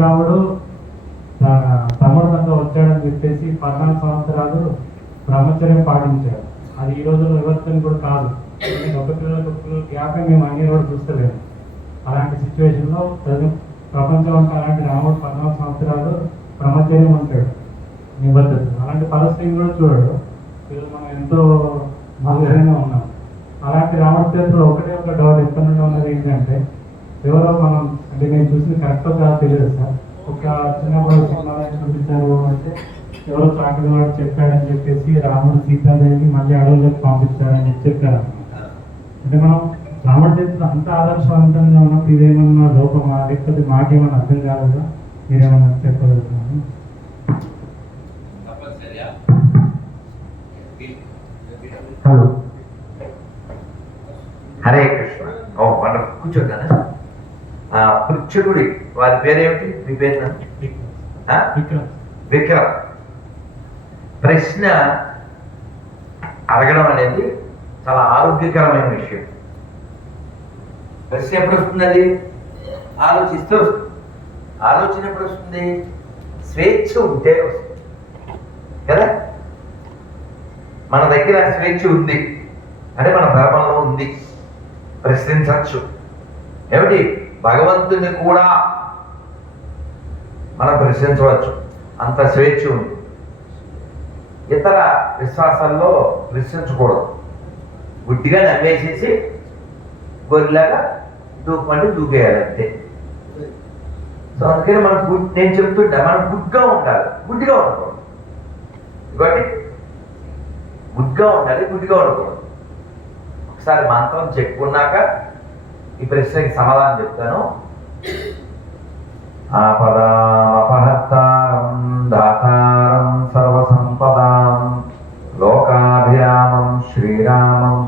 శ్రీరాముడు తమ్ముడు వచ్చాడని చెప్పేసి 14 సంవత్సరాలు బ్రహ్మచర్యం పాటించాడు. అది ఈ రోజుల్లో వివర్తన కూడా కాదు. ఒక పిల్లలకు గ్యాపే మేము అన్ని రోజులు చూస్తలేము. అలాంటి సిచ్యువేషన్లో ప్రపంచం అంతా అలాంటి రాముడు 14 సంవత్సరాలు బ్రహ్మచర్యం ఉంటాడు, నిబద్ధత. అలాంటి పరిస్థితి కూడా చూడడు. ఈరోజు మనం ఎంతో మధురంగా ఉన్నాం. అలాంటి రాముడి చేతిలో ఒకటే ఒక డౌట్ ఎక్కడ నుండి ఉన్నది ఏంటంటే, ఎవరో మనం అంటే నేను చూసింది కరెక్టో కాదో తెలియదు సార్. ఒక చిన్నప్పుడు సినిమాలో చూపించారు అంటే ఎవరో చాకలి వాడు చెప్పాడని చెప్పేసి రాముడు సీతాదేవిని మళ్ళీ అడవుల్లోకి పంపించారని చెప్పారు. అంటే మనం రాముడి చేతిలో అంత ఆదర్శవంతంగా ఉన్నప్పుడు ఇదేమన్నా లోపమా, లేకపోతే మాకేమన్నా అర్థం కాలేదా? మీరేమన్నా చెప్పగలుగుతున్నాను? హలో, హరే కృష్ణ. ఓ వండర్ఫుల్. కూర్చోగానే పృచ్ఛకుడి వారి పేరేమిటి? మీ పేరు విక్రమ్. ప్రశ్న అడగడం అనేది చాలా ఆరోగ్యకరమైన విషయం. ప్రశ్న ఎప్పుడు వస్తుంది? ఆలోచిస్తూ వస్తుంది. ఆలోచన ఎప్పుడు వస్తుంది? స్వేచ్ఛ ఉంటే వస్తుంది కదా. మన దగ్గర స్వేచ్ఛ ఉంది అంటే మన ధర్మంలో ఉంది, ప్రశ్నించవచ్చు. ఏమిటి? భగవంతుని కూడా మనం ప్రశ్నించవచ్చు, అంత స్వేచ్ఛ ఉంది. ఇతర విశ్వాసాల్లో ప్రశ్నించకూడదు. గుడ్డిగా నమ్మేసేసి గొర్రెలాగా దూకమంటే దూకేయాలి అంతే. సో అందుకని మనం నేను చెప్తుంటా, మనం గుడ్గా ఉండాలి, గుడ్డిగా ఉండకూడదు. ఇంకోటి గుడ్గా ఉండాలి, గుడ్డిగా ఉండకూడదు. ఒకసారి మంత్రం చెప్పుకున్నాక ఈ ప్రశ్నకి సమాధానం చెప్తాను. ఆపదామపహర్తారం దాతారం సర్వసంపదాం లోకాభిరామం శ్రీరామం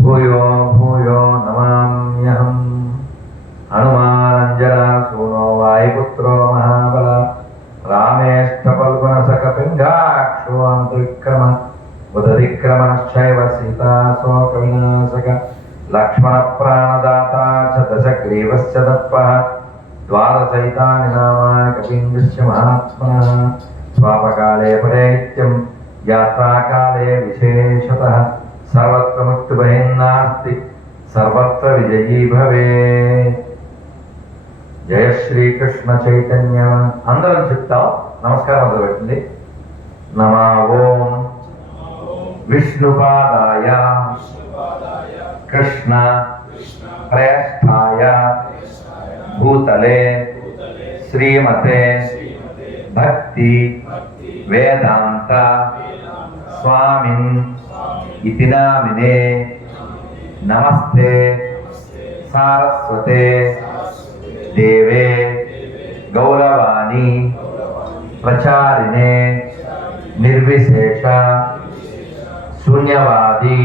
భూయో భూయో నమామ్యహం. హనుమానంజనాసూనో వాయుపుత్రో మహాబల రామేష్టపల్గుణసకపింగాక్షో అనువిక్రమ ఉదరిక్రమశ్చైవ సీతాశోక వినాశక లక్ష్మణ ప్రాణదాత చ దశగ్రీవశ్చ దత్పః ద్వాదశైతాని నామాని కపీంద్రశ్చ మహాత్మనః స్వాపకాలే పరే నిత్యం యాత్రాకాలే విశేషతః సర్వత్ర ముక్తిభయన్నాస్తి సర్వత్ర విజయీ భవే. జయ శ్రీకృష్ణ చైతన్య. అందరం చెప్తాం. నమస్కారం మొదలు పెట్టండి. నమా ఓం విష్ణుపాదాయ కృష్ణ ప్రేష్ఠాయ భూతలే శ్రీమతే భక్తి వేదాంత స్వామిన్ ఇతి నామినే నమస్తే సారస్వతే దేవే గౌరవాణి ప్రచారిణే నిర్విశేష శూన్యవాది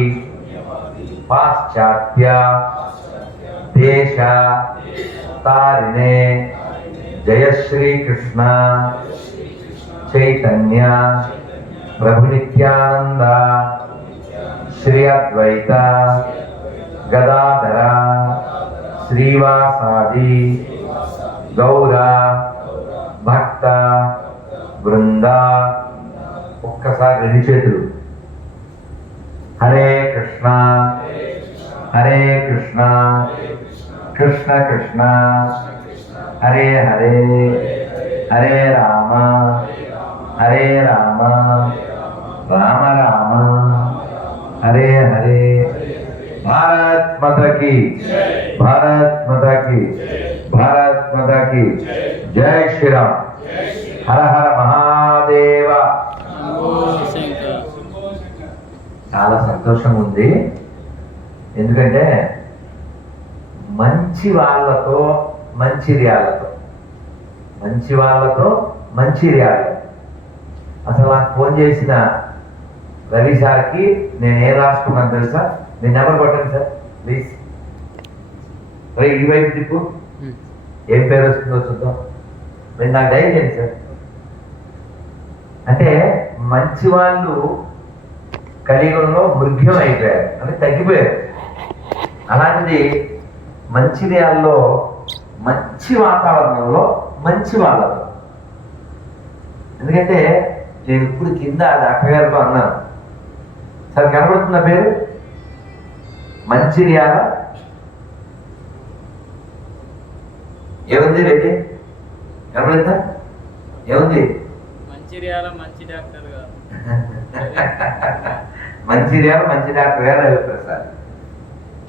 పాశ్చాత్య దేశ తారిణే జయ శ్రీకృష్ణ చైతన్య ప్రభు నిత్యానంద శ్రీ అద్వైత గదాధర శ్రీవాసాది గౌర భక్త బృంద. ఒక్కసారి రెండు చేతులు. హరే కృష్ణ హరే కృష్ణ కృష్ణ కృష్ణ హరే హరే హరే రామ హరే రామ రామ రామ హరే హరే. భారత్ మాతా కీ, భారత్ మాతా కీ, భారత్ మాతా కీ. జై శ్రీరామ్. హర హర మహాదేవ. చాలా సంతోషం ఉంది. ఎందుకంటే మంచి వాళ్ళతో మంచిర్యాలతో, మంచి వాళ్ళతో మంచిర్యాల. అసలు నాకు ఫోన్ చేసిన రవి సార్కి నేను ఏం రాసుకున్నాను తెలుసా? నేను నెంబర్ కొట్టండి సార్ ప్లీజ్. రే ఈ వైపు తిప్పు, ఏం పేరు వస్తుందో చూద్దాం. నేను నాకు డైల్ చేయండి సార్. అంటే మంచి వాళ్ళు కలియుగంలో మృగ్యం అయిపోయారు, అంటే తగ్గిపోయారు. అలాంటిది మంచిర్యాలలో మంచి వాతావరణంలో మంచి వాళ్ళతో. ఎందుకంటే నేను ఇప్పుడు కింద డాక్టర్ గారితో అన్నాను, సార్ కనబడుతున్న పేరు మంచిర్యాల ఏముంది రెడ్డి, కనబడుతుందా? ఏముంది? మంచిర్యాల మంచి డాక్టర్ గారు. మంచిర్యాల మంచి డాక్టర్ గారు రవిప్రసాద్.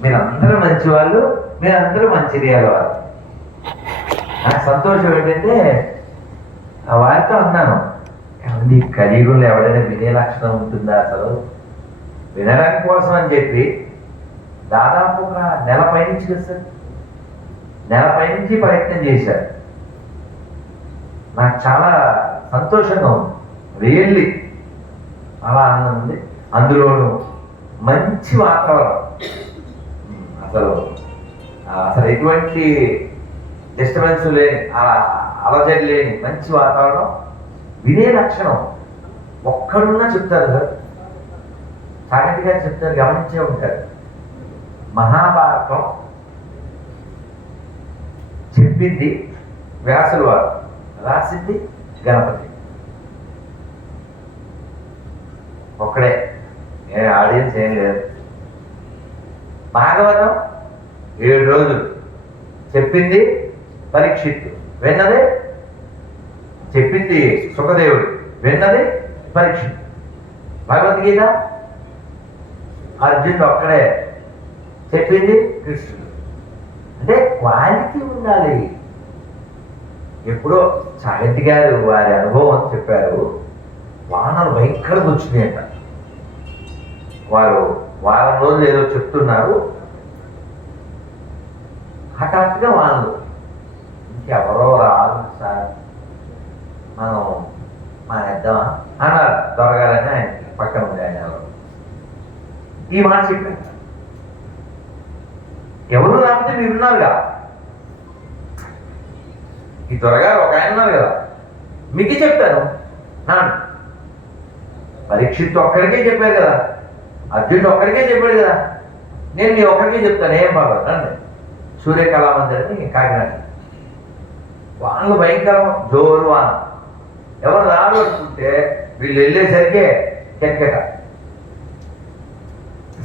మీరందరూ మంచి వాళ్ళు, మీరందరూ మంచిర్యాల వాళ్ళు. నాకు సంతోషం ఏంటంటే వారితో అన్నాను, ఏమండి కలియుగంలో ఎవడైనా వినే లక్షణం ఉంటుందా? అసలు వినడం కోసం అని చెప్పి దాదాపు ఒక నెల పైనుంచి కదా సార్, నెల పైనుంచి ప్రయత్నం చేశారు. నాకు చాలా సంతోషంగా ఉంది, రియల్లీ చాలా ఆనందం ఉంది. అందులోనూ మంచి వాతావరణం, అసలు అసలు ఎటువంటి డిస్టర్బెన్స్ లేని, అలజడి లేని మంచి వాతావరణం. వినే లక్షణం ఒక్కడున్నా చెప్తారు సార్, సాగంటి గారు చెప్తారు, గమనించే ఉంటారు. మహాభారతం చెప్పింది వ్యాసుల వారు, రాసింది గణపతి ఒక్కడే, ఏ ఆడియన్స్ ఏం లేదు. భాగవతం 7 రోజులు చెప్పింది పరీక్షిత్తు, విన్నది చెప్పింది సుఖదేవుడు, విన్నది పరీక్షిత్తు. భగవద్గీత అర్జునుడు ఒక్కడే, చెప్పింది కృష్ణుడు. అంటే క్వాలిటీ ఉండాలి. ఎప్పుడో సాగంటి గారు వారి అనుభవం చెప్పారు, వానలు భయంకరంగా వచ్చినాయంట. వారు వారం రోజులు ఏదో చెప్తున్నారు, హఠాత్తుగా వానలు, ఇంకెవరో రాదు సార్, మనం మానేద్దామా అన్నారు దొరగారని ఆయనకి పక్కన ఉంది. ఆయన ఈ మాట చెప్పారు, ఎవరు రాకపోతే మీరున్నారుగా, ఈ దొరగారు ఒక ఆయన ఉన్నారు కదా, మీకు చెప్తాను నాన్న. పరీక్షిత్తు ఒక్కడికే చెప్పారు కదా, అర్జునుడు ఒక్కడికే చెప్పాడు కదా, నేను మీ ఒక్కడికే చెప్తాను, ఏం బాగా రండి. సూర్యకళామందిరని కాకినాడ, వానలు భయంకరం, జోరు వాన, ఎవరు రాదు అనుకుంటే వీళ్ళు వెళ్ళేసరికి కెట్కెట.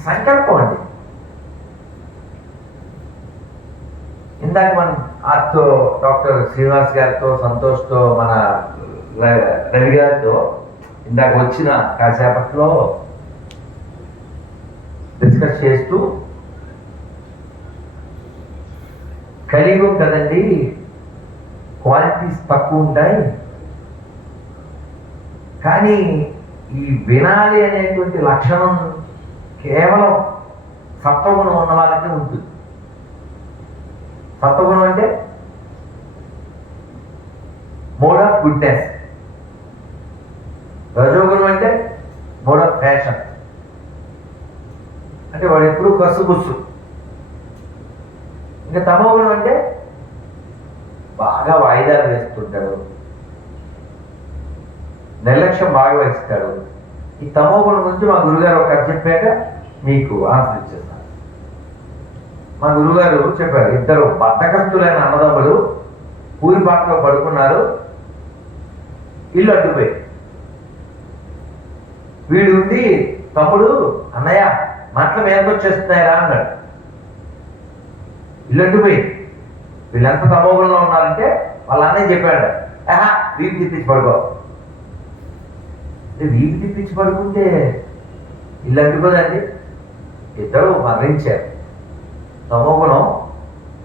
సంకల్పం అండి. ఇందాక మనం ఆర్తో డాక్టర్ శ్రీనివాస్ గారితో, సంతోష్తో, మన రవి గారితో ఇందాక వచ్చిన కాసేపట్లో డిస్కస్ చేస్తూ, కలియుగం కదండి, క్వాలిటీస్ తక్కువ ఉంటాయి, కానీ ఈ వినాలి అనేటువంటి లక్షణం కేవలం సత్వగుణం ఉన్న వాళ్ళకే ఉంటుంది. సత్వగుణం అంటే మోడ్ ఆఫ్ గుడ్నెస్, రజోగుణం అంటే మోడ్ ఆఫ్ ఫ్యాషన్, అంటే వాడు ఎప్పుడు కసుగుసు. ఇంకా తమోగుణం అంటే బాగా వాయిదాలు వేస్తుంటాడు, నిర్లక్ష్యం బాగా వహిస్తాడు. ఈ తమోగుణం గురించి మా గురుగారు ఒక చెప్పాక మీకు ఆన్సర్ ఇచ్చేస్తాను. మా గురుగారు చెప్పారు, 2 బద్ధకస్తులైన అన్నదమ్ములు పూరిపాటలో పడుకున్నారు, ఇల్లు అడ్డుపోయి. వీడు ఉండి, తమ్ముడు అన్నయ్య మాటలు మేరకొచ్చేస్తున్నాయరా అన్నాడు. ఇల్లు అడ్డుపోయి. వీళ్ళంతా తమోగుణంలో ఉన్నారంటే వాళ్ళ అన్నయ్య చెప్పాడు, వీపు తిప్పించి పడుకో. వీపు తిప్పించి పడుకుంటే ఇల్లు అడ్డుకోదండి. ఇద్దరు మరణించారు. తమోగుణం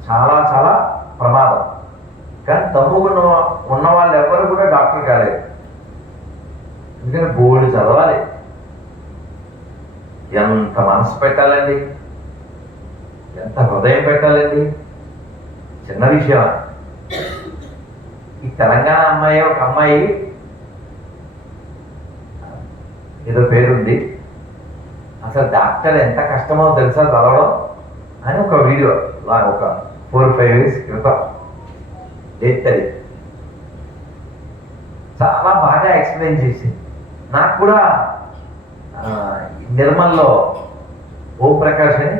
చాలా చాలా ప్రమాదం. కానీ తమోగుణం ఉన్న వాళ్ళు ఎవరు కూడా డాక్టర్ కాలేదు. ఎందుకంటే బోర్డు చదవాలి, ఎంత మనసు పెట్టాలండి, ఎంత హృదయం పెట్టాలండి, చిన్న విషయం. ఈ తెలంగాణ అమ్మాయి, ఒక అమ్మాయి ఏదో పేరుంది, అసలు డాక్టర్ ఎంత కష్టమో తెలుసా చదవడం అని ఒక వీడియో ఒక 4-5 years క్రితం చేస్తుంది. చాలా బాగా ఎక్స్ప్లెయిన్ చేసింది. నాకు కూడా నిర్మల్లో ఓం ప్రకాష్ అని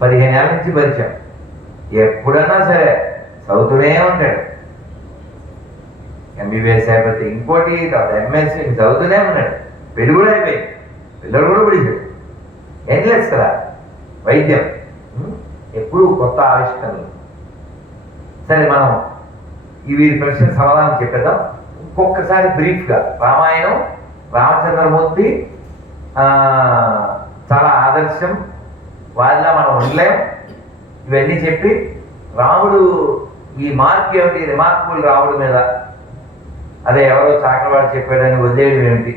15 ఏళ్ళ నుంచి పరిచయం. ఎప్పుడన్నా సరే చదువుతూనే ఉంటాడు, ఎంబీబీఎస్ అయిపోతే ఇంకోటి, తర్వాత ఎంఎస్సీ చదువుతూనే ఉన్నాడు. పెళ్లి కూడా అయిపోయింది, పిల్లలు కూడా పిలిచాడు. ఎండ్లెస్ కదా వైద్యం, ఎప్పుడు కొత్త ఆవిష్కరణలు. సరే, మనం వీరి ప్రశ్న సమాధానం చెప్పేద్దాం. ఇంకొకసారి బ్రీఫ్గా రామాయణం, రామచంద్రమూర్తి చాలా ఆదర్శం, వారిలా మనం ఉండలేం, ఇవన్నీ చెప్పి రాముడు ఈ మార్క్ ఏమిటి, రిమార్కబుల్ రాముడి మీద, అదే ఎవరో చాకలవాడు చెప్పాడని వదిలేయడం ఏమిటి,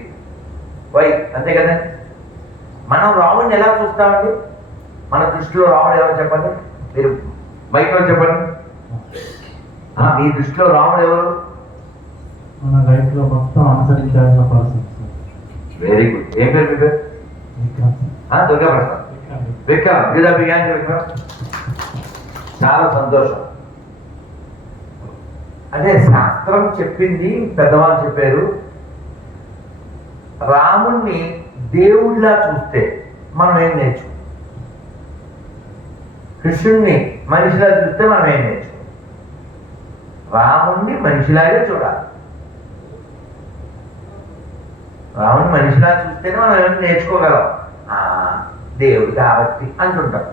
వై, అంతే కదండి. మనం రాముడిని ఎలా చూస్తామండి? మన దృష్టిలో రాముడు ఎవరు చెప్పండి, మీరు మైక్లో చెప్పండి. మీ దృష్టిలో రాముడు ఎవరు? మన లైఫ్లో మొత్తం అనుసరించాల్సిన పర్సన్. Very good. ఏం పేరు మీ పేరు? దుర్గా ప్రసాద్. విక్రమ్. విక్రమ్. చాలా సంతోషం. అంటే శాస్త్రం చెప్పింది, పెద్దవాళ్ళు చెప్పారు, రాముణ్ణి దేవుడిలా చూస్తే మనం ఏం నేర్చుకో, కృష్ణుణ్ణి మనిషిలా చూస్తే మనం ఏం నేర్చుకో. రాముణ్ణి మనిషిలాగే చూడాలి. రాముని మనిషిలా చూస్తేనే మనం ఏమైనా నేర్చుకోగలం. దేవుడు కాబట్టి అంటుంటాం.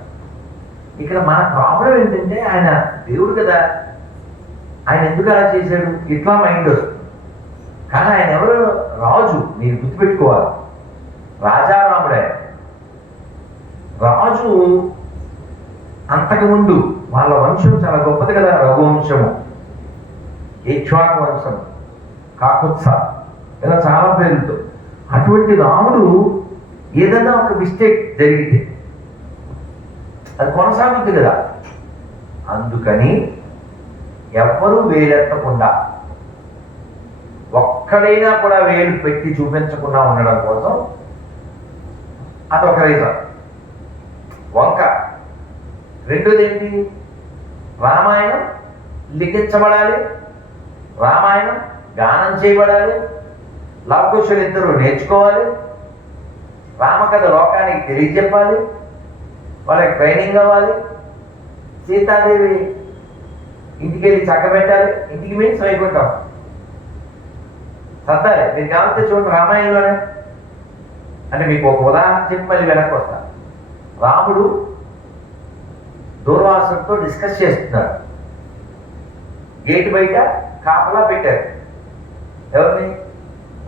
ఇక్కడ మన ప్రాబ్లం ఏంటంటే, ఆయన దేవుడు కదా, ఆయన ఎందుకు అలా చేశాడు, ఇట్లా మైండ్ వస్తుంది. కానీ ఆయన ఎవరు? రాజు. మీరు గుర్తుపెట్టుకోవాలి, రాజారాముడే. రాజు అంతకుముందు వాళ్ళ వంశం చాలా గొప్పది కదా, రఘువంశము, ఇక్ష్వాకు వంశం, కాకుత్స, ఇలా చాలా పేర్లతో. అటువంటి రాముడు ఏదైనా ఒక మిస్టేక్ జరిగితే అది కొనసాగుతుంది కదా. అందుకని ఎవ్వరూ వేలెత్తకుండా, ఒక్కడైనా కూడా వేలు పెట్టి చూపించకుండా ఉండడం కోసం అదొక రీజన్. వంక. రెండోది ఏంటి? రామాయణం లిఖించబడాలి, రామాయణం గానం చేయబడాలి, లవకుశులు ఇద్దరు నేర్చుకోవాలి, రామకథ లోకానికి తెలియజెప్పాలి, వాళ్ళకి ట్రైనింగ్ అవ్వాలి, సీతాదేవి ఇంటికి వెళ్ళి చక్కబెట్టాలి. ఇంటికి మీన్స్ వైకుంఠం సర్దాలి. మీరు కావాలంటే చూడండి రామాయణంలోనే. అంటే మీకు ఒక ఉదాహరణ చెప్పి మళ్ళీ వెనక్కి వస్తా. రాముడు దూర్వాసుడితో డిస్కస్ చేస్తున్నాడు. గేటు బయట కాపలా పెట్టారు. ఎవరిని?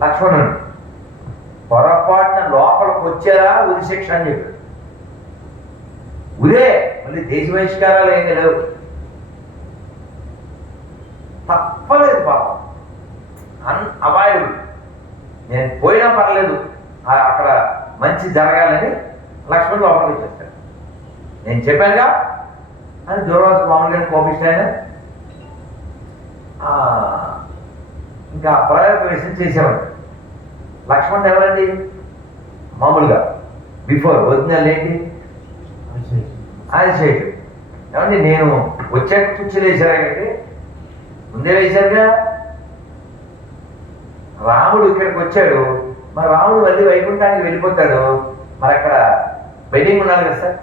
లక్ష్మణుడు. పొరపాటున లోపలికి వచ్చారా ఉరి శిక్ష అని చెప్పాడు. ఉరే, మళ్ళీ దేశ బహిష్కారాలు ఏం లేవు, తప్పలేదు పాపం, అవాయిడబుల్. నేను పోయినా పర్లేదు, అక్కడ మంచి జరగాలని లక్ష్మణుడు లోపలికి వచ్చేస్తాడు. నేను చెప్పానుగా అని దూర్వాసు మామూలుగా కోపిస్తాయన ఇంకా ప్రయోగ విషయం చేసేవాడు. లక్ష్మణుడు ఎవరండి? మామూలుగా బిఫోర్ ఒరిజినల్ ఏంటి? ఆదిశేషుడు. ఏమండి, నేను వచ్చాక కుర్చీలు వేశారా కంటే ముందే వేశారుగా. రాముడు ఇక్కడికి వచ్చాడు, మరి రాముడు మళ్ళీ వైకుంఠానికి వెళ్ళిపోతాడు, మరి అక్కడ బెడ్డింగ్ ఉండాలి కదా సార్.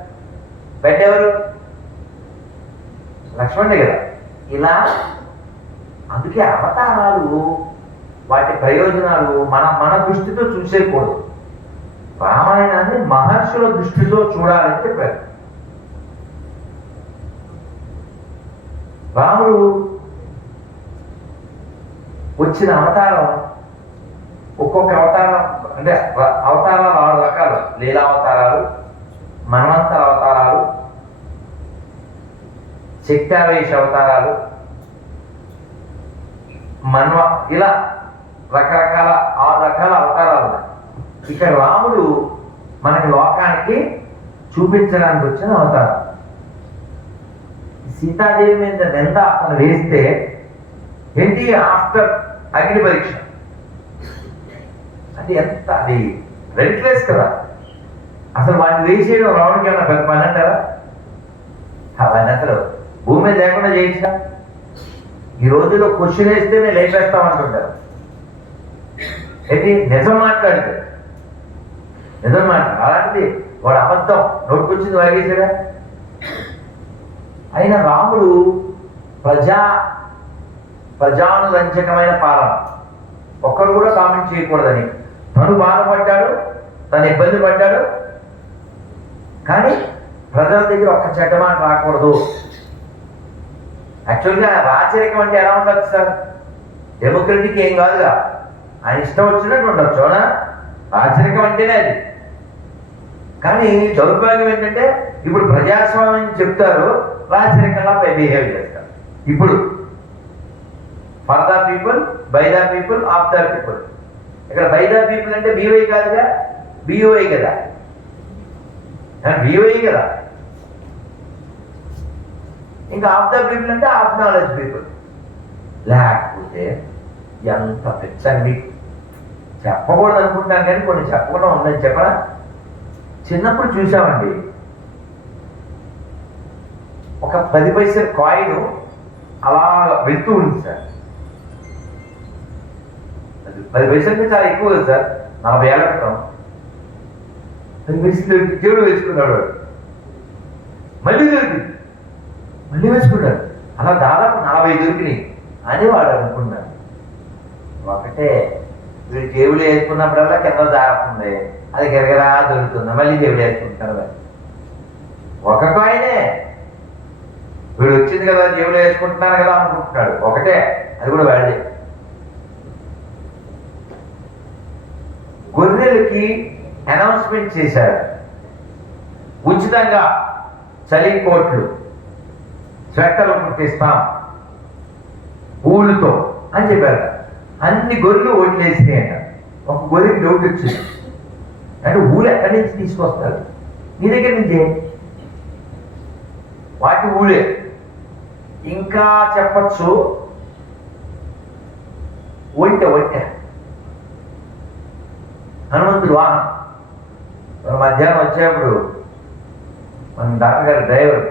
బెడ్ ఎవరు? లక్ష్మణుడే కదా. ఇలా అందుకే అవతారాలు, వాటి ప్రయోజనాలు మన దృష్టితో చూసేయకూడదు. రామాయణాన్ని మహర్షుల దృష్టితో చూడాలని చెప్పారు. రాముడు వచ్చిన అవతారం, ఒక్కొక్క అవతారం అంటే అవతారాలు 6 రకాలు. లీలావతారాలు, మన్వంతర అవతారాలు, శక్త్యావేశ అవతారాలు, ఇలా రకరకాల 6 రకాల అవతారాలు ఉన్నాయి. ఇక రాముడు మనకి లోకానికి చూపించడానికి వచ్చిన అవతారం. సీతాదేవి మీద నింద అతను వేస్తే ఏంటి? ఆఫ్టర్ అగ్ని పరీక్ష. అది ఎంత, అది రెడిక్లెస్ కదా. అసలు వాటిని వేసేయడం రావడానికి ఏమన్నా పెద్ద పని అంటారా? అవన్నీ అసలు భూమి మీద లేకుండా చేయించా. ఈ రోజుల్లో క్వశ్చన్ వేస్తేనే లేపేస్తామంటుంటారు. ఏంటి? నిజం మాట్లాడితే నిజం మాట్లాడు. అలాంటిది వాడు అబద్ధం నోటుకొచ్చింది వాగేసాడా. అయినా రాముడు ప్రజానురంజకమైన పాలన. ఒక్కడు కూడా కామెంట్ చేయకూడదని తను బాధపడ్డాడు, తను ఇబ్బంది పడ్డాడు, కానీ ప్రజల దగ్గర ఒక్క చెడ్డ మాట రాకూడదు. యాక్చువల్గా రాచరికం అంటే ఎలా ఉండొచ్చు సార్? డెమోక్రటిక్ ఏం కాదుగా, ఆయన ఇష్టం వచ్చినట్టు ఉండొచ్చు. అవునా? రాచరికం అంటేనే అది. కానీ దౌర్భాగ్యం ఏంటంటే ఇప్పుడు ప్రజాస్వామ్యం చెప్తారు, రాచరికంగా బిహేవ్ చేస్తారు. ఇప్పుడు for the people, by the people, of the people. ఇక్కడ బై ద పీపుల్ అంటే బీవై కాదుగా, బిఓఐ కదా, బిఓఐ కదా. ఇంకా ఆఫ్ ద పీపుల్ అంటే ఆఫ్ నాలెడ్జ్ పీపుల్. లేకపోతే ఎంత పెచ్చని మీకు చెప్పకూడదు అనుకుంటాను, కానీ కొన్ని చెప్పకుండా ఉందని చెప్పరా. చిన్నప్పుడు చూసామండి, ఒక 10 పైసల కాయిన్ అలా వెళ్తూ ఉంది సార్. 10 పైసలకి చాలా ఎక్కువ కదా సార్. 40 ఏళ్ళ క్రితం 10 పైసలు జేబులు వేసుకున్నాడు వాడు. మళ్ళీ దొరికింది, మళ్ళీ వేసుకున్నాడు. అలా దాదాపు 40 దొరికినాయి అని వాడు అనుకున్నాడు. ఒకటే వీడు జేబులు వేసుకున్నప్పుడల్లా కింద దారుతుంది, అది గిరగిరా దొరుకుతుంది, మళ్ళీ జేబులు వేసుకుంటారు. ఒక కాయినే వీడు వచ్చింది కదా, జేబులు వేసుకుంటున్నాను కదా అనుకుంటున్నాడు. ఒకటే, అది కూడా వాడిదే. గొర్రెలకి అనౌన్స్మెంట్ చేశారు, ఉచితంగా చలి కోట్లు, స్వెట్టర్లు కుట్టిస్తాం ఊళ్ళతో అని చెప్పారు. అన్ని గొర్రెలు ఓట్లు వేసినాయంట. ఒక గొర్రెకి డౌట్ వచ్చింది, అంటే ఊళ్ళు ఎక్కడి నుంచి తీసుకొస్తారు? మీ దగ్గర నుంచే. వాటి ఊళ్ళే. ఇంకా చెప్పచ్చు, ఒంటె ఒంటె హనుమంతుడు వాహనం. మధ్యాహ్నం వచ్చేప్పుడు మన డాక్టర్ గారి డ్రైవర్,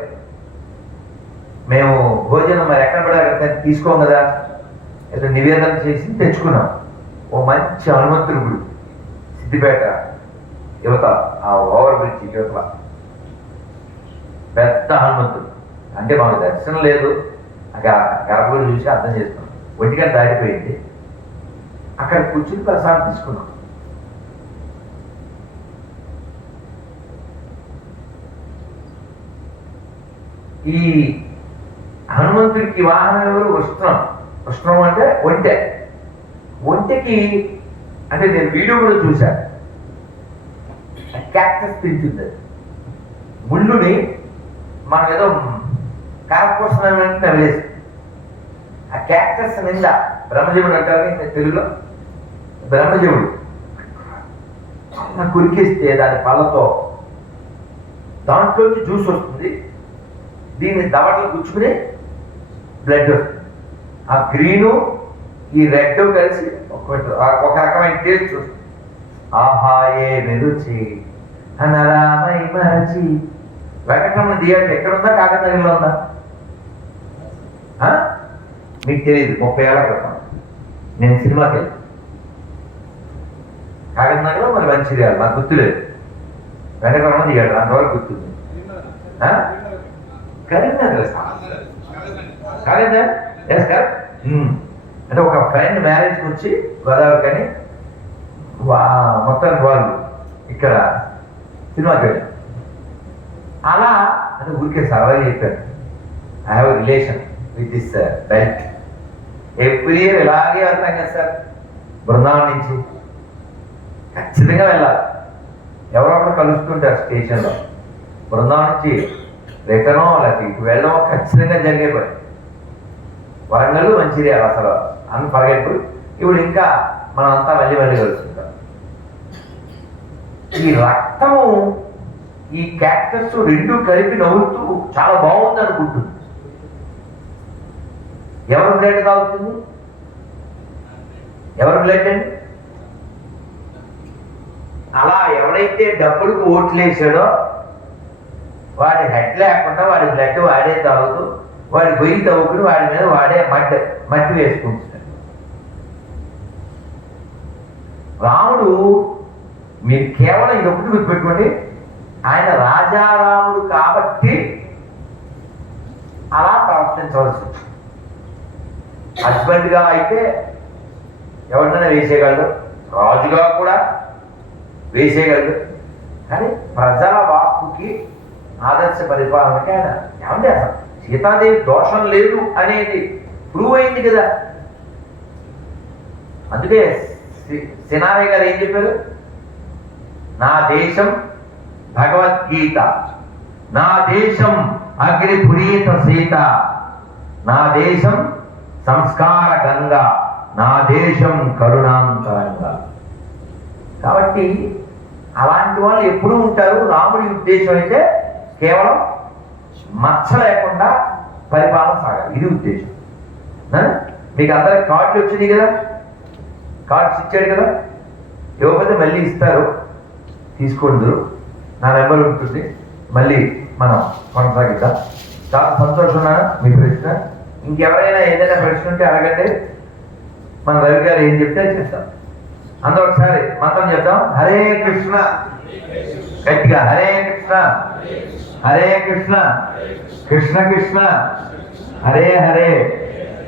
మేము భోజనం మరి ఎక్కడ పడా తీసుకోం కదా, ఏదో నివేదన చేసి తెచ్చుకున్నాం. ఓ మంచి హనుమంతుడి గుడి, సిద్దిపేట యువత, ఆ ఓవర్ బ్రిడ్జ్ యువతల పెద్ద హనుమంతుడు. అంటే మాకు దర్శనం లేదు, గర్భగుడి చూసి అర్థం చేసుకున్నాం. 1 గంట దాటిపోయింది. అక్కడ కూర్చుని ప్రసాదం తీసుకున్నాం. ఈ హనుమంతుడికి వాహనం ఎవరు? వృష్ణం. వృష్ణం అంటే ఒంటె. ఒంటెకి అంటే నేను వీడియో కూడా చూశాను, క్యాక్టస్ తింటుంది. ముళ్ళుని మనం ఏదో కారపోషణ నవ్వేసి ఆ క్యాక్టస్ నిండా బ్రహ్మజీవుడు అంటారు తెలుగులో, బ్రహ్మజీవుడు కురికిస్తే దాని పళ్ళతో దాంట్లోంచి జ్యూస్ వస్తుంది. దీన్ని దవడలు గుచ్చుకుని బ్లడ్ వస్తుంది. ఆ గ్రీను ఈ రెడ్ కలిసి ఒక రకమైన టేస్ట్ వస్తుంది. ఆహా ఏ రుచి అనరామై మరచి. వెంకటరమణ థియేటర్ ఎక్కడుందా? కాకినాడలో ఉందా? మీకు తెలియదు. 30 ఏళ్ళ క్రితం నేను సినిమాకి వెళ్ళాను కాకినాడలో, మరి మంచిర్యాల, నాకు గుర్తులేదు. వెంకటరమణ థియేటర్ అంతవరకు గుర్తుంది. కరీంనగర్ కాలేదా? Yes sir. అంటే ఒక ఫ్రెండ్ మ్యారేజ్కి వచ్చి గోదావరి కానీ మొత్తానికి వాళ్ళు ఇక్కడ సినిమాకి వెళ్ళారు. అలా అంటే ఊరికే సరదాగా చెప్పాను, I have relation with this belt. Every year ఇలాగే వెళ్తాం కదా సార్, బృందావనం నుంచి ఖచ్చితంగా వెళ్ళాలి. ఎవరొకరు కలుస్తుంటారు స్టేషన్లో. బృందావనం నుంచి రిటర్నో లేకపోతే ఇటు వెళ్ళడం ఖచ్చితంగా జరిగే పని. వరంగల్ మంచిర్యాల అసలు అన్ఫర్గెటబుల్. ఇప్పుడు ఇంకా మనం అంతా మళ్ళీ కలుస్తుంటాం. ఈ రక్తము, ఈ క్యాక్టస్ రెండు కలిపి నవ్వుతూ చాలా బాగుంది అనుకుంటుంది. ఎవరు బ్లడ్ తాగుతుంది? ఎవరు బ్లడ్ అండి? అలా ఎవడైతే డబ్బులకు ఓట్లు వేసాడో వాడి హెడ్ లేకుండా వాడి బ్లడ్ వాడే తాగుతూ, వాడి గొయ్యి తవ్వుకుని వాడి మీద వాడే మట్టి వేసుకుంటున్నాడు. రాముడు, మీరు కేవలం ఇది ఒకటి గుర్తుపెట్టుకోండి, ఆయన రాజారాముడు కాబట్టి అలా ప్రవర్తించవలసి. హస్బెండ్గా అయితే ఎవరినైనా వేసేయగలడు, రాజుగా కూడా వేసేయగలడు. కానీ ప్రజల వాక్కుకి ఆదర్శ పరిపాలనకి ఆయన ఏమంటే అసలు సీతాదేవి దోషం లేదు అనేది ప్రూవ్ అయింది కదా. అందుకే సినారయ్య గారు ఏం చెప్పారు? నా దేశం భగవద్గీత, నా దేశం అగ్ని పునీత సీత, నా దేశం సంస్కార గంగ, నా దేశం కరుణాంతరంగా. కాబట్టి అలాంటి వాళ్ళు ఎప్పుడూ ఉంటారు. రాముడి ఉద్దేశం అయితే కేవలం మచ్చ లేకుండా పరిపాలన సాగాలి, ఇది ఉద్దేశం. మీకు అందరికి కార్డులు వచ్చినాయి కదా, కార్డ్స్ ఇచ్చాడు కదా, ఇవ్వకపోతే మళ్ళీ ఇస్తారు, తీసుకోండి. నా నెంబర్ ఉంటుంది, మళ్ళీ మనం కొనసాగిద్దాం. చాలా సంతోషంగా మీ ప్రశ్న. ఇంకెవరైనా ఏదైనా ప్రశ్న ఉంటే అడగండి, మన రవి గారు ఏం చెప్తే చేస్తాం. అందరూ ఒకసారి మంత్రం చెప్తాం. హరే కృష్ణ, గట్టిగా హరే కృష్ణ హరే కృష్ణ కృష్ణ కృష్ణ హరే హరే,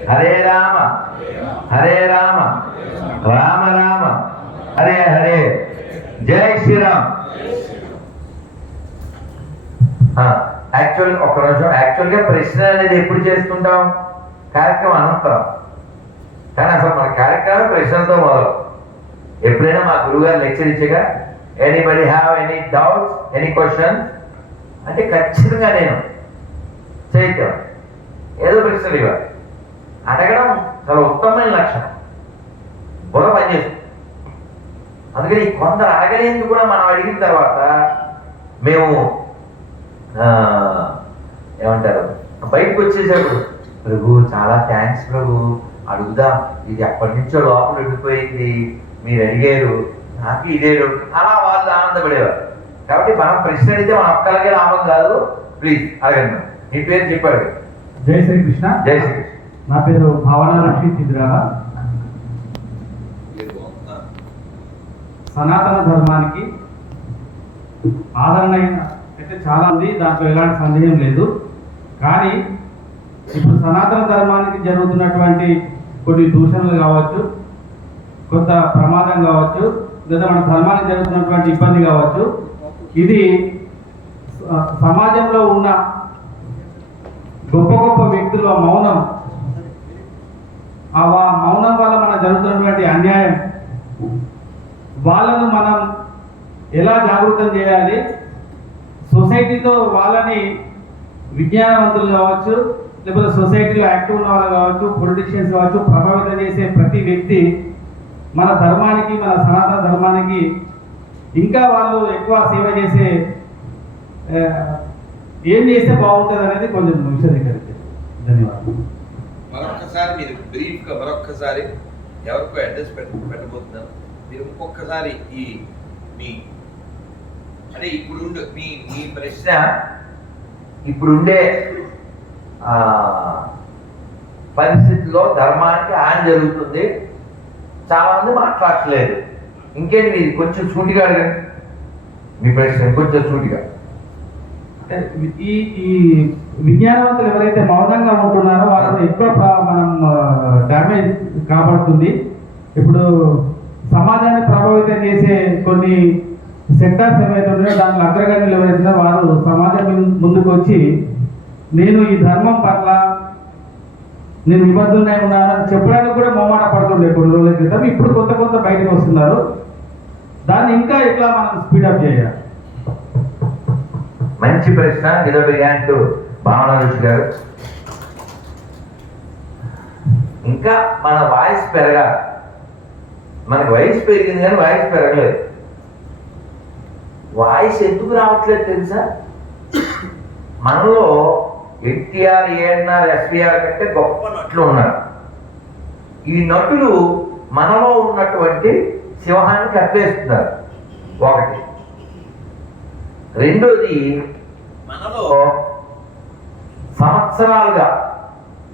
హరే రామ హరే రామ రామ రామ హరే హరే, జై శ్రీరామ్. యాక్చువల్ ఒక్క నిమిషం, యాక్చువల్గా ప్రశ్న అనేది ఎప్పుడు చేసుకుంటాం? కార్యక్రమం అనంతరం. కానీ అసలు మన కార్యక్రమం ప్రశ్నలతో మొదలు. ఎప్పుడైనా మా గురువుగారు లెక్చర్ ఇచ్చగా anybody have any doubts, any questions అంటే ఖచ్చితంగా నేను చేయటం ఏదో ప్రశ్నలు ఇవ్వాలి. అడగడం చాలా ఉత్తమమైన లక్షణం, బుర్ర పనిచేస్తుంది. అందుకని కొందరు అడగలేదు కూడా మనం అడిగిన తర్వాత మేము ఏమంటారు బయటకు వచ్చేసేప్పుడు, ప్రభు చాలా థ్యాంక్స్ ప్రభు, అడుగుదాం, ఇది ఎప్పటి నుంచో లోపల ఉండిపోయింది, మీరు అడిగారు, నాకు ఇదే అలా వాళ్ళు ఆనందపడేవారు. కాబట్టి మనం ప్రశ్న అడిగితే మన ఒక్కలకే లాభం కాదు. ప్లీజ్ అడగండి. మీ పేరు చెప్పాడు. జై శ్రీకృష్ణ. జై శ్రీకృష్ణ. నా పేరు భావన లక్ష్మీ చిద్రాల. సనాతన ధర్మానికి ఆదరణ అయితే చాలా ఉంది, దాంట్లో ఎలాంటి సందేహం లేదు. కానీ ఇప్పుడు సనాతన ధర్మానికి జరుగుతున్నటువంటి కొన్ని దూషణలు కావచ్చు, కొంత ప్రమాదం కావచ్చు, లేదా మన ధర్మానికి జరుగుతున్నటువంటి ఇబ్బంది కావచ్చు, ఇది సమాజంలో ఉన్న గొప్ప గొప్ప వ్యక్తుల మౌనం, ఆ మౌనం వల్ల మనకు జరుగుతున్నటువంటి అన్యాయం, వాళ్ళను మనం ఎలా జాగృతం చేయాలి, సొసైటీతో వాళ్ళని విజ్ఞానవంతులు కావచ్చు, లేకపోతే సొసైటీలో యాక్టివ్ ఉన్న వాళ్ళు కావచ్చు, పొలిటీషియన్స్ కావచ్చు, ప్రభావితం చేసే ప్రతి వ్యక్తి మన ధర్మానికి, మన సనాతన ధర్మానికి ఇంకా వాళ్ళు ఎక్కువ సేవ చేసే ఏం చేస్తే బాగుంటుంది అనేది కొంచెం విషదీకరించారు. ధన్యవాదాలు. మరొక్కసారి మీరు బ్రీఫ్గా మరొక్కసారి ఎవరికో అడ్రస్ పెట్టబోతున్నారు. మీరు ఇంకొకసారి ఈ మీ అంటే ఇప్పుడు మీ ప్రశ్న ఇప్పుడుండే పరిస్థితుల్లో ధర్మానికి హాని జరుగుతుంది, చాలా మంది మాట్లాడట్లేదు. ఇంకేంటి మీరు కొంచెం సూటిగా అడగండి మీ ప్రశ్న, కొంచెం సూటిగా. ఈ విజ్ఞానవంతులు ఎవరైతే మౌనంగా ఉంటున్నారో వాళ్ళని ఎక్కువ మనం డ్యామేజ్ కాబడుతుంది. ఇప్పుడు సమాజాన్ని ప్రభావితం చేసే కొన్ని సెక్టార్స్ ఏవైతే ఉన్నాయో దాంట్లో అగ్రగణ్యులు ఎవరైతే వారు సమాజం ముందుకు వచ్చి నేను ఈ ధర్మం పట్ల నేను నిబద్ధులై ఉన్నానని చెప్పడానికి కూడా మొహమాట పడుతుండే కొన్ని రోజుల క్రితం. ఇప్పుడు కొత్త కొత్త బయటకు వస్తున్నారు. దాన్ని ఇంకా ఎట్లా మనం స్పీడప్ చేయాలి? మంచి ప్రశ్న. నిలబెట్టు భావన ఋషి గారు. ఇంకా మన వాయిస్ పెరగాలి. మనకు వయసు పెరిగింది కానీ వాయిస్ పెరగలేదు. వాయిస్ ఎందుకు రావట్లేదు తెలుసా? మనలో ఎన్టీఆర్, ఏఎన్ఆర్, ఎస్పీఆర్ కంటే గొప్ప నటులు ఉన్నారు. ఈ నటులు మనలో ఉన్నటువంటి సింహాన్ని కప్పేస్తున్నారు. ఒకటి. రెండోది, మనలో సంవత్సరాలుగా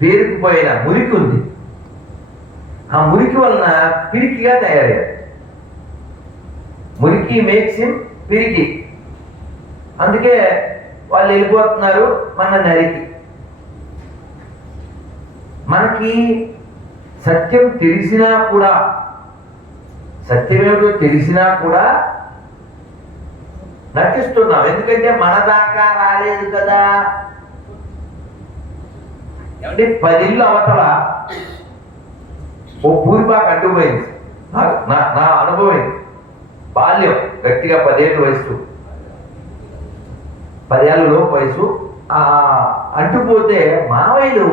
పేరుకుపోయిన మురికి ఉంది. ఆ మురికి వలన పిరికిగా తయారయ్యారు. మురికి మేక్స్ హిమ్ పిరికి. అందుకే వాళ్ళు వెళ్ళిపోతున్నారు మన నరికి. మనకి సత్యం తెలిసినా కూడా, సత్యమేమిటో తెలిసినా కూడా నటిస్తున్నాం. ఎందుకంటే మన దాకా రాలేదు కదా. ఏమంటే 10 ఇళ్ళు అవతల ఓ పూరిపాకు అడ్డుపోయింది. నా అనుభవం, బాల్యం, గట్టిగా 10 ఏళ్ళ వయసు, 10 ఏళ్ళ లోపు వయసు. అంటుపోతే మావయ్యలు,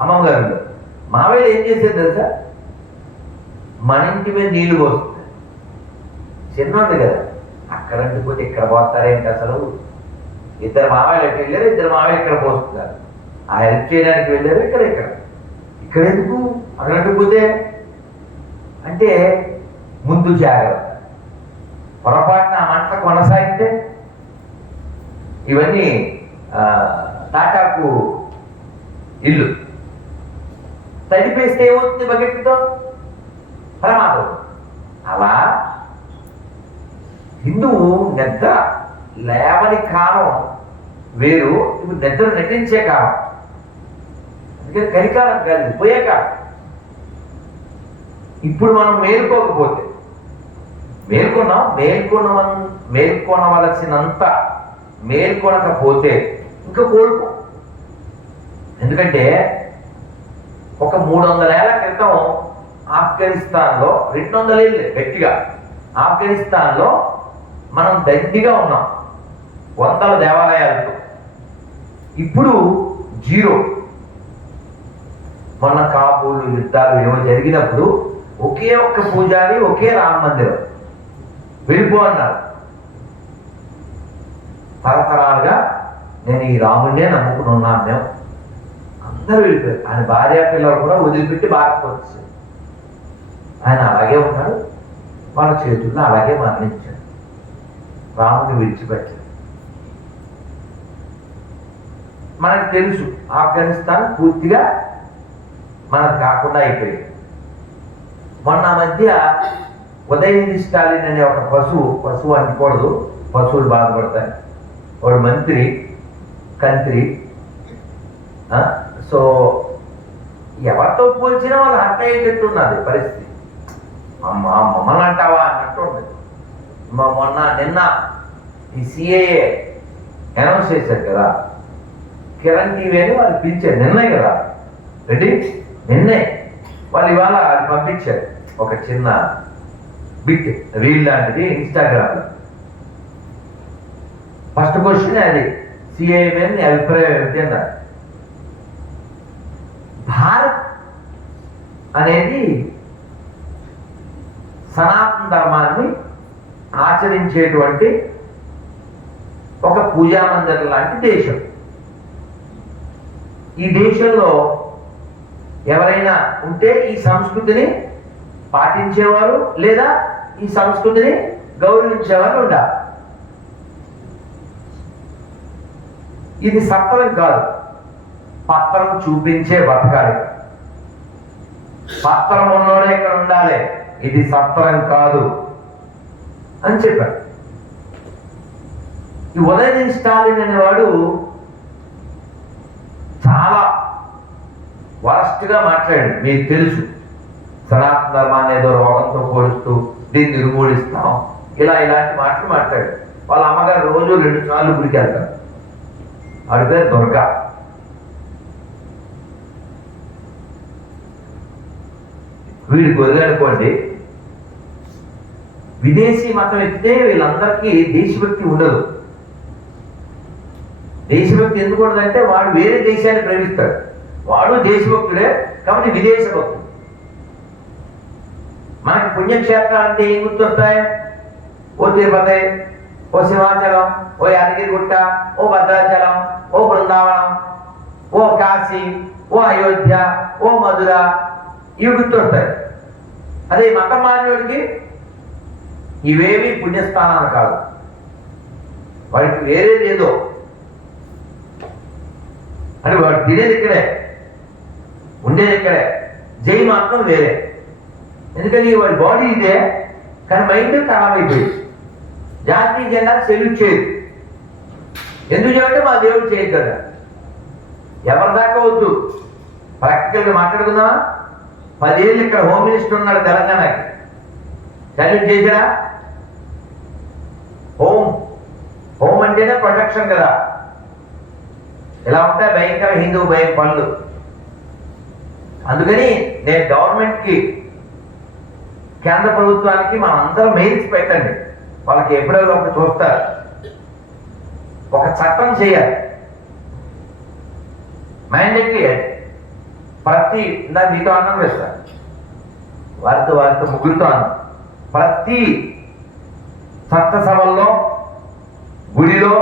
అమ్మగారు మావయ్యలు ఏం చేసేది తెలుసా, మన ఇంటి మీద నీళ్లు పోస్తుంది. చిన్నోడు కదా, అక్కడ అంటుపోతే ఇక్కడ పోతారేంటి అసలు. ఇద్దరు మావయ్యలు ఎక్కడ వెళ్ళారు, ఇద్దరు మావయ్యలు ఇక్కడ పోస్తున్నారు. ఆ హెల్ప్ చేయడానికి వెళ్ళారు, ఇక్కడ ఎందుకు అక్కడ అంటుపోతే అంటే ముందు జాగ్రత్త. పొరపాటున ఆ మంట కొనసాగితే ఇవన్నీ తాటాకు ఇల్లు తడిపేస్తే ఏమవుతుంది, బకెట్తో ప్రమాదం. అలా హిందువు నిద్ర లేవని కాలం వేరు, ఇప్పుడు నిద్ర నటించే కాలం. అందుకని కలికాలం కాదు, పోయే కాలం. ఇప్పుడు మనం మేలుకోకపోతే, మేల్కొనవలసినంత మేల్కొనకపోతే ఇంకా కోలుకో. ఎందుకంటే ఒక 300 ఏళ్ల క్రితం ఆఫ్ఘనిస్తాన్లో, 200 ఏళ్ళు గట్టిగా ఆఫ్ఘనిస్తాన్లో మనం దండిగా ఉన్నాం, 100 దేవాలయాలతో. ఇప్పుడు 0. మన కాబూలు యుద్ధాలు ఏవో జరిగినప్పుడు ఒకే ఒక్క పూజారి, ఒకే రామ మందిరం, వెళ్ళిపో అన్నారు. తరతరాలుగా నేను ఈ రాముడినే నమ్ముకుని ఉన్నాను. మేము అందరూ వెళ్ళిపోయారు. ఆయన భార్య పిల్లలు కూడా వదిలిపెట్టి బాధపోవచ్చు. ఆయన అలాగే ఉన్నాడు, వాళ్ళ చేతుల్లో అలాగే మరణించాడు. రాముని విడిచిపెట్టాడు. మనకు తెలుసు ఆఫ్ఘనిస్తాన్ పూర్తిగా మనకు కాకుండా అయిపోయింది. మొన్న మధ్య ఉదయనిధి స్టాలిన్ అనే ఒక పశువు అనకూడదు, పశువులు బాధపడతాయి, వాడు కంత్రి. సో ఎవరితో పోల్చినా వాళ్ళు హట్ అయ్యేటట్టున్నది పరిస్థితి. మమ్మల్ని అంటావా అన్నట్టు ఉండదు. నిన్న ఈ సిఏఏ అనౌన్స్ చేశారు కదా, కిరణ్ టీవీ అని వాళ్ళు పిలిచారు. నిన్నే కదా రెడ్డి, నిన్నే వాళ్ళు ఇవాళ అది పంపించారు, ఒక చిన్న బిట్ రీల్ లాంటిది ఇన్స్టాగ్రామ్లో. ఫస్ట్ క్వశ్చన్ అది, సిఏఏ మీద నీ అభిప్రాయం ఏమిటి అన్నారు. భారత్ అనేది సనాతన ధర్మాన్ని ఆచరించేటువంటి ఒక పూజా మందిరం లాంటి దేశం. ఈ దేశంలో ఎవరైనా ఉంటే ఈ సంస్కృతిని పాటించేవారు లేదా ఈ సంస్కృతిని గౌరవించేవారు ఉండాలి. ఇది సత్రం కాదు, పత్రం చూపించే బతకాలి. పత్రం ఉన్నోడే ఇక్కడ ఉండాలి, ఇది సత్రం కాదు అని చెప్పారు. ఈ ఉదయనిధి స్టాలిన్ అనేవాడు చాలా వరస్ట్గా మాట్లాడాడు. మీకు తెలుసు, సనాతన ధర్మాన్ని ఏదో రోగంతో పోలుస్తూ దీన్ని నిర్మూలిస్తాం, ఇలాంటి మాటలు మాట్లాడాడు. వాళ్ళ అమ్మగారు రోజు 2 సార్లు గుడికి వెళ్తారు. ఆడి పేరు దుర్గా. వీడికి వదిలేనుకోండి, విదేశీ మతం ఎక్కితే వీళ్ళందరికీ దేశభక్తి ఉండదు. దేశభక్తి ఎందుకు ఉండదంటే వాడు వేరే దేశాన్ని ప్రేమిస్తాడు, వాడు దేశభక్తుడే కాబట్టి విదేశ భక్తుడు. మనకి పుణ్యక్షేత్రాలు అంటే ఏం గుర్తొస్తాయి? ఓ తిరుపతి, ఓ సింహాచలం, ఓ యాదగిరిగుట్ట, ఓ భద్రాచలం, ఓ బృందావనం, ఓ కాశీ, ఓ అయోధ్య, ఓ మధుర, ఇవి గుర్తొస్తాయి. అదే మతం మాన్యుడికి ఇవేవి పుణ్యస్థానాలు కాదు, వాడికి వేరేది ఏదో అని. వాడు తినేది ఇక్కడే, ఉండేది ఇక్కడే, జై మాత్రం వేరే. ఎందుకని వాడి బాడీ ఇదే కానీ మైండ్ ఖరాబ్ అయిపోయింది. జాతీయ జెండా సెల్యూట్ చేయదు. ఎందుకు చేయాలంటే మా దేవుడు చేయదు కదా. ఎవరి దాకా వద్దు, ప్రాక్టికల్గా మాట్లాడుకుందామా? 10 ఏళ్ళు ఇక్కడ హోమ్ మినిస్టర్ ఉన్నాడు తెలంగాణకి. సాల్యూట్ చేశారా? హోమ్ అంటేనే ప్రొటెక్షన్ కదా. ఇలా ఉంటాయి భయంకర హిందూ భయం పనులు. అందుకని నేను గవర్నమెంట్కి, కేంద్ర ప్రభుత్వానికి మనం అందరం మెయిల్స్ పెట్టండి. వాళ్ళకి ఎప్పుడో ఒకటి చూస్తారు. ఒక చట్టం చేయాలి, మ్యాండేటరీ. ప్రతి ఇందాక మీతో అన్నం వేస్తారు, వారితో ముగ్గురితో అన్నం. ప్రతి చట్టసభల్లో, గుడిలో